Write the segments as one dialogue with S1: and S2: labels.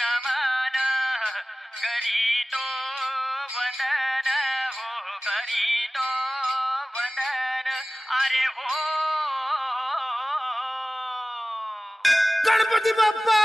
S1: नमन गरितो वंदन हो गरितो वंदन अरे हो गणपति बाप्पा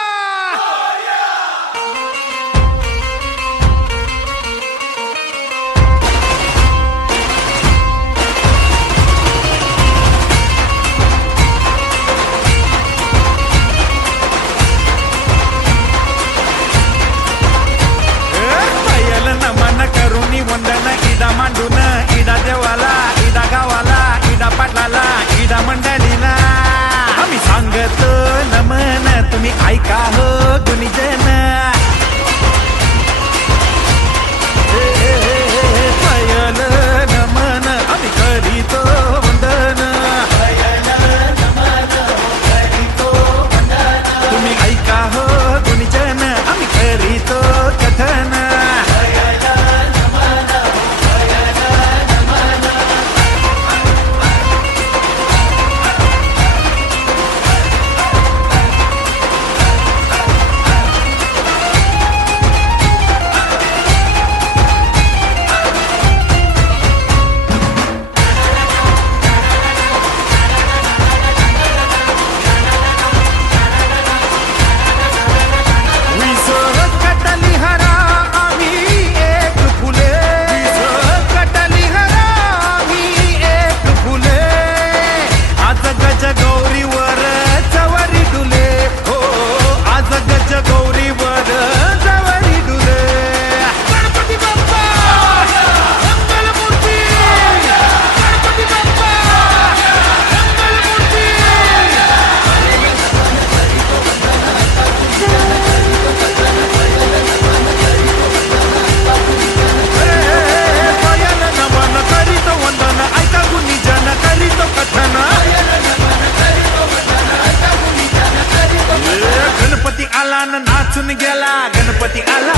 S1: नाचून गेला गणपती आला